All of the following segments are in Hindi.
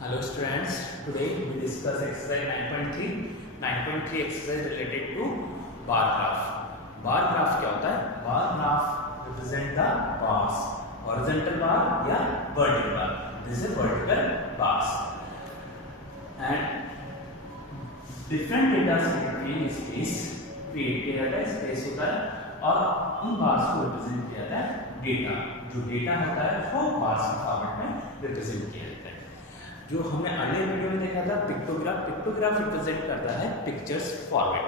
Hello students, today we discuss exercise 9.3. 9.3 exercise related to bar graph. Bar graph क्या होता है? Bar graph represent the bars, horizontal bar या vertical bar. This is vertical bars. And different data set में space create किया जाता है, space होता है और उन bars को represent किया जाता है data. जो data होता है उसको bars के फॉर्मेट में represent किया जाता है. जो हमने अगले वीडियो में देखा था पिक्टोग्राफ रिप्रेजेंट करता है पिक्चर्स फॉर्मेट.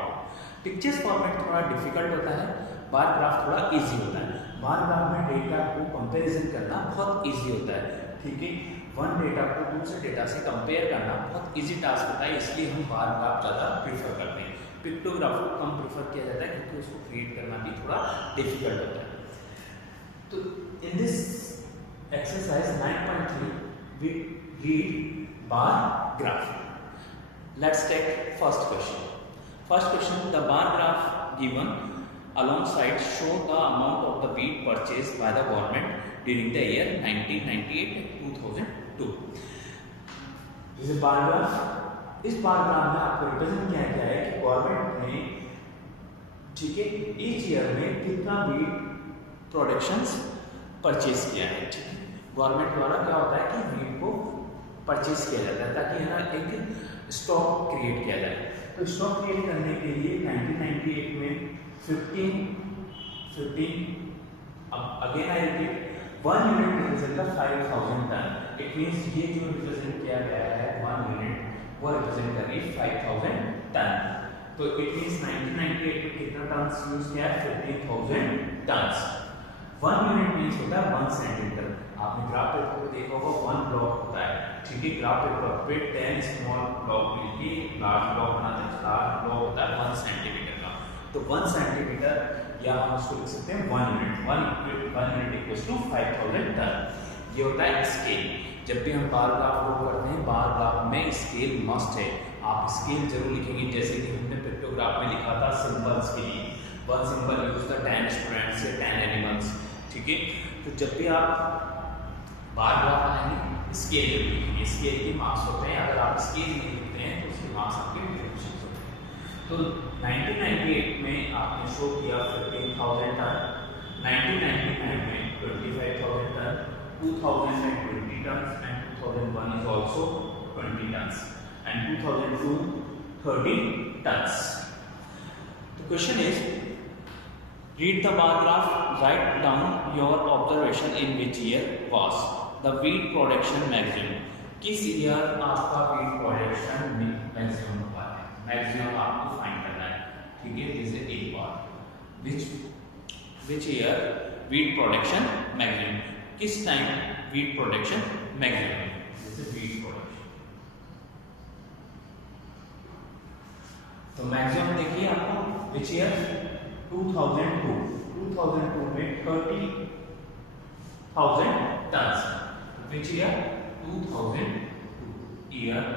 पिक्चर्स फॉर्मेट थोड़ा डिफिकल्ट होता है, बार ग्राफ थोड़ा इजी होता है. बार ग्राफ में डेटा को कंपैरिजन करना बहुत इजी होता है. ठीक है, वन डेटा को दूसरे डेटा से कंपेयर करना बहुत इजी टास्क होता है, इसलिए हम बार ग्राफ ज़्यादा प्रीफर करते हैं. पिक्टोग्राफ को कम प्रीफर किया जाता है क्योंकि उसको क्रिएट करना भी थोड़ा डिफिकल्ट होता है. तो in this exercise 9.3 we read bar graph. Let's take first question. First question, the bar graph given alongside show the amount of the wheat purchased by the government during the year 1998-2002. This is bar graph. इस बार ग्राफ में आपको रिप्रेजेंट किया गया है कि गवर्नमेंट ने, ठीक है, ईच ईयर में कितना वीट प्रोडक्शंस परचेज किया है. ठीक है, गवर्नमेंट द्वारा क्या होता है कि वीट को परचेज किया जाता है ताकि है ना एक स्टॉक क्रिएट किया जाए. तो स्टॉक क्रिएट करने के लिए 1998 में 15 अब again I repeat 1 unit represent the 5000 ton. It means ये जो रिप्रेजेंट किया गया है 1 यूनिट वो रिप्रेजेंट कर रही है 5000 टन. तो इट मींस 1998 में कितना टन्स यूज किया है? 15000 टन्स. 1 यूनिट मींस होता है 1 सेंटीमीटर. आपने ग्राफ पेपर को देखा होगा 1 ब्लॉक होता है. ठीक है, ग्राफ पेपर पे 10 स्मॉल ब्लॉक मिलके लार्ज ब्लॉक बनाते हैं. लार्ज ब्लॉक होता है 1 सेंटीमीटर का. तो 1 सेंटीमीटर या हम उसको लिख सकते हैं 1 unit. 1 unit equals to 5000 ton. ये होता है स्केल. जब भी हम बार ग्राफ ड्रॉ करते हैं, बार ग्राफ में स्केल मस्ट है. आप स्केल जरूर लिखेंगे, जैसे कि हमने पिक्टोग्राफ में लिखा था सिंबल्स के लिए. One symbol use the 10 students या 10 एनिमल्स. ठीक है, तो जब भी आप बार ग्राफ बनाएंगे स्केल लिखेंगे. स्केल के मार्क्स होते हैं. अगर आप स्केल नहीं लिखते हैं तो उसके मार्क्स आपके रिडक्शन होते हैं. तो 1998 में आपने शो किया 15000 टन, 1999 में 25000 टन, 2000 में 20 ton and 2001 is also 20 ton and 2002 30 tons. The question is, read the bar graph, write down your observation in which year was the wheat production maximum. किस ईयर आपका wheat production maximum हुआ है? मैक्सिमम आपको फाइंड करना है. ठीक है, दिस इज एक बार which year wheat production maximum. किस time wheat production maximum? This is wheat production. तो मैक्सिमम देखिए आपको which year 2002 में 30,000 टन्स. which year 2002 years.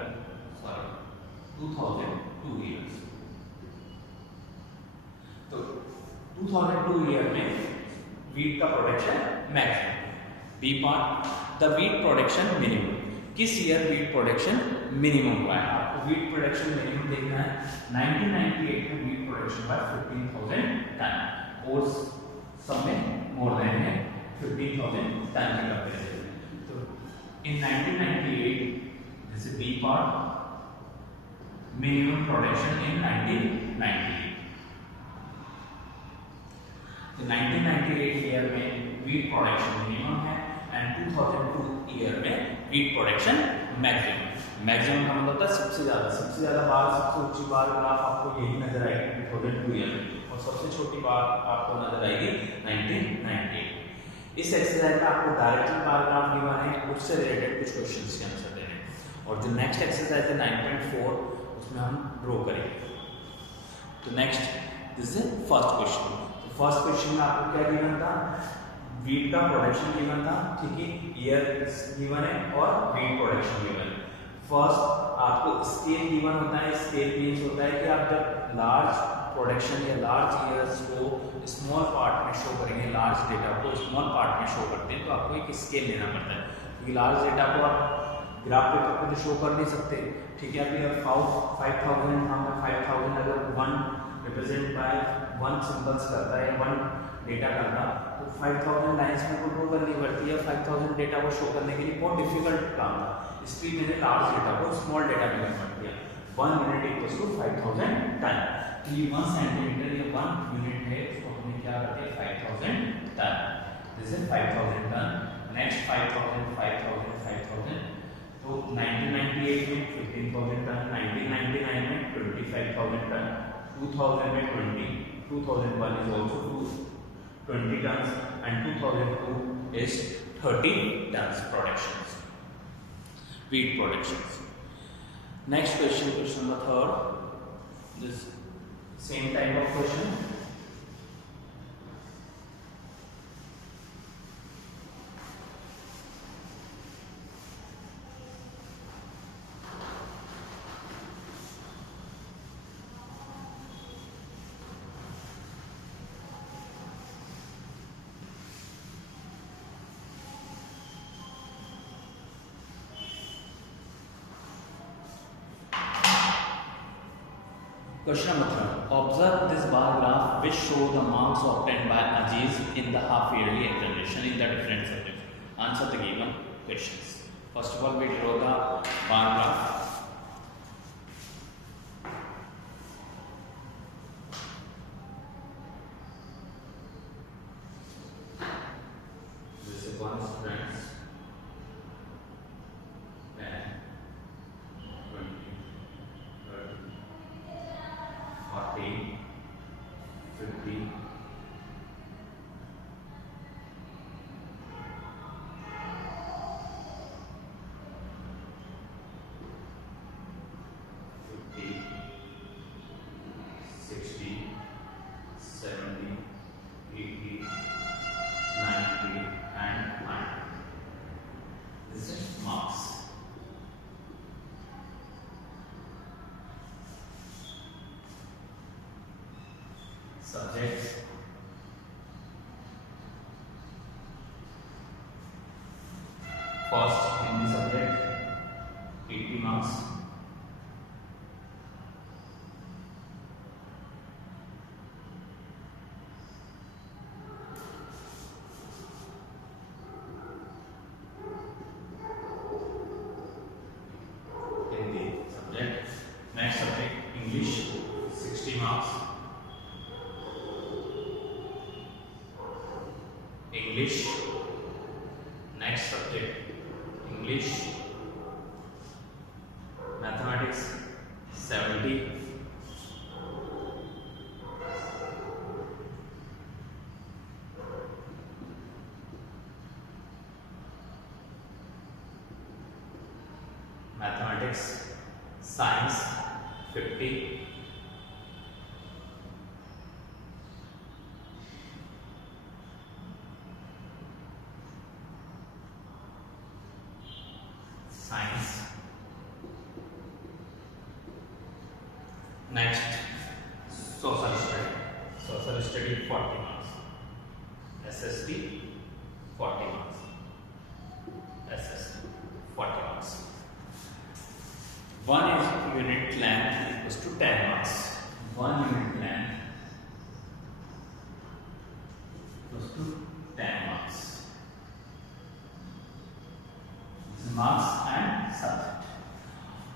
तो 2002 ईयर में वीट का production maximum. B part, the wheat production minimum. किस ईयर वीट प्रोडक्शन मिनिमम हुआ है? आपको वीट प्रोडक्शन मिनिमम देखना है. 1998 में वीट प्रोडक्शन हुआ 15,000 टन और सब में मोर देन है 15,000 टन की कंपैरिजन. तो in 1998 this is B part, minimum production in 1998. तो 1998 ईयर में वीट प्रोडक्शन मिनिमम है एंड 2002 ईयर में वीट प्रोडक्शन मैक्सिमम. मैक्सिमम का मतलब होता है सबसे ज्यादा बार, सबसे ऊंची बार ग्राफ आपको यही नजर आएगी 2002 ईयर में, और सबसे छोटी बार आपको नजर आएगी 1998. इस एक्सरसाइज में आपको डायरेक्टली बार ग्राफ गिवन है, उससे रिलेटेड कुछ क्वेश्चंस के आंसर देने हैं. और जो नेक्स्ट एक्सरसाइज है 9.4 उसमें हम ड्रॉ करेंगे. तो next this is first question. First question में आपको क्या गिवन था? वीट का प्रोडक्शन गिवन था. ठीक है, ईयर गिवन है और वीट प्रोडक्शन गिवन है. फर्स्ट आपको स्केल गिवन होता है. स्केल मींस होता है कि आप जब लार्ज प्रोडक्शन या लार्ज ईयर्स को स्मॉल पार्ट में शो करेंगे, लार्ज डेटा को स्मॉल पार्ट में शो करते हैं तो आपको एक स्केल लेना पड़ता है. क्योंकि लार्ज डेटा को आप ग्राफ पेपर पे तो शो कर नहीं सकते, ठीक है। अभी 5000 हम 5000 अगर 1 रिप्रेजेंट बाय 1 सिंबल्स करता है, 1 डेटा करता, तो 5000 लाइंस में को ड्रॉ करनी पड़ती है। 5000 डेटा को शो करने के लिए बहुत डिफिकल्ट काम था, इसलिए मैंने लार्ज डेटा को स्मॉल डेटा में कन्वर्ट किया। 1 यूनिट इक्वल्स टू 5000 टन। तो ये 1 सेंटीमीटर ये 1 यूनिट है, उसको हमने क्या करते हैं 5000 ton. This is 5000 ton. Next 5000 5000 5000, तो 1998 में 15000 टन, 1999 में 25000 टन, 2000 में 20, 2001 is also 20 tons and 2002 is 30 tons productions, wheat productions. Next question, question number 3, this same type of question. Question number 3. Observe this bar graph which show the marks obtained by Aziz in the half-yearly examination in the different subjects. Answer the given questions. First of all, we draw the bar graph. This is one student. 10, 20, 30, 40, 50, 60, 70, 80, 90 and 100. This is marks. Subjects. First Hindi subject 80 marks. Hindi subject. Next subject English 60 marks. English. Next subject English. Mathematics 70. Mathematics. Science 50. Science. Next, social study. Social study 40 marks. SST 40 marks. SST 40 marks. 1 is unit length equals to 10 marks. 1 unit length equals to 10 marks. Marks and subject.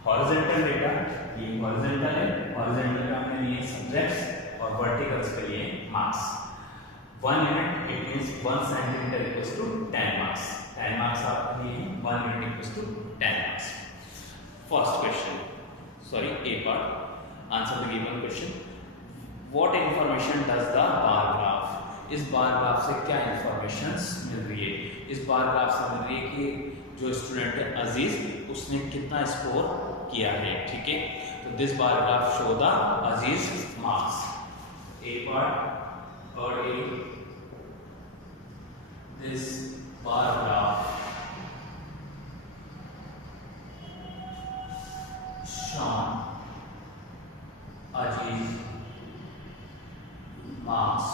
Horizontal data, ये horizontal है, horizontal का हमने लिए subjects और verticals के लिए marks. 1 unit it means 1 centimeter equals to 10 marks. 10 marks आपके लिए 1 unit equals to 10 marks. First question, sorry, A part. Answer the given question. What information does the bar graph? इस बार ग्राफ से क्या इंफॉर्मेशंस मिल रही है? इस बार ग्राफ से मिल रही है कि जो स्टूडेंट है अजीज, उसने कितना स्कोर किया है, ठीक है। तो this bar graph show the Aziz marks. A part और A, this bar graph shown Aziz marks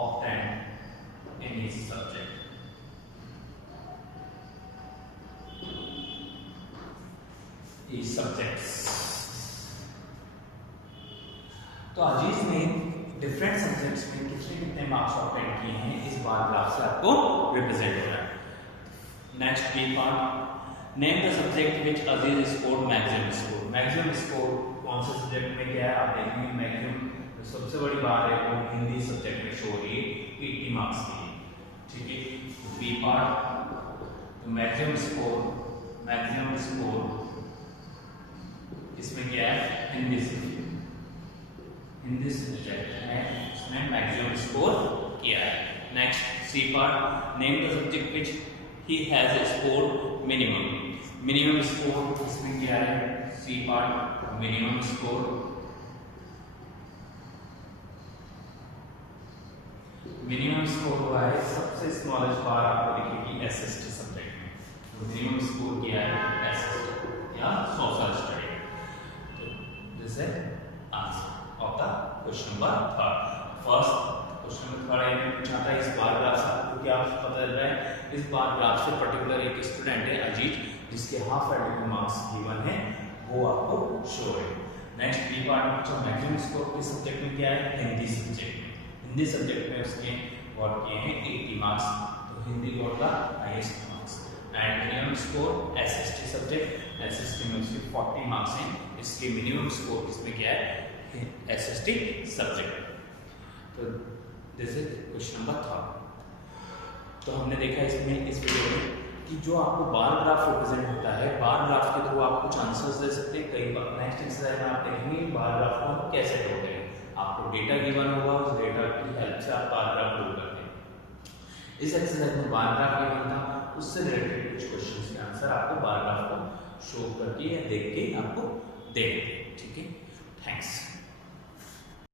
obtained subjects. तो अजीज ने डिफरेंट सब्जेक्ट्स में कितने कितने मार्क्स ऑब्टेन किए हैं इस बार ग्राफ से आपको रिप्रेजेंट हो रहा है। Next B part, name the subject which Aziz scored maximum score. Maximum score कौन से सब्जेक्ट में क्या है आप देखेंगे, मैक्सिमम सबसे बड़ी बात है वो हिंदी सब्जेक्ट में शो हो रही है 80 मार्क्स की, ठीक है। बी पार्ट, मैक्सिमम स्कोर इसमें क्या है, हिंदी सब्जेक्ट है, इसमें मैक्सिमम स्कोर किया है। Next C part, name the subject which he has scored minimum score इसमें क्या है, C part minimum score. Minimum score हुआ है सबसे स्मॉलेस्ट बार आपको दिखेगी एसएसटी सब्जेक्ट में, तो मिनिमम स्कोर किया है एसएसटी या सोशल स्टडी। तो this is answer of the question number 3। First question number 3 में पूछा था इस बार ग्राफ से आपको क्या पता चल रहा है, इस बार ग्राफ से पर्टिकुलर एक स्टूडेंट है अजीज जिसके हाफ एडिटिव मार्क्स गिवन है वो आपको शो है। नेक्स्ट बी पार्ट में मैक्सिमम स्कोर किस सब्जेक्ट में क्या है, हिंदी सब्जेक्ट में। हिंदी सब्जेक्ट में उसने गॉट किए हैं 80 मार्क्स, तो हिंदी गॉट का highest marks. And minimum score SST subject, SST में उसके 40 मार्क्स हैं, इसके मिनिमम स्कोर किसमें क्या है, एसएसटी सब्जेक्ट। तो दिस इज क्वेश्चन नंबर 3। तो हमने देखा इसमें इस वीडियो में कि जो आपको बार ग्राफ रिप्रेजेंट होता है, बार ग्राफ के थ्रू आप कुछ आंसर्स दे सकते हैं। कई बार नेक्स्ट एक्सरसाइज में आप देखेंगे बार ग्राफ को हम कैसे ड्रॉ करेंगे, आपको डेटा गिवन होगा, उस डेटा की हेल्प से आप बार ग्राफ ड्रॉ करते हैं। इस एक्सरसाइज में बार ग्राफ गिवन था, उससे रिलेटेड कुछ क्वेश्चंस के आंसर आपको बार ग्राफ को शो करके या देख के आपको देंगे, ठीक है। थैंक्स।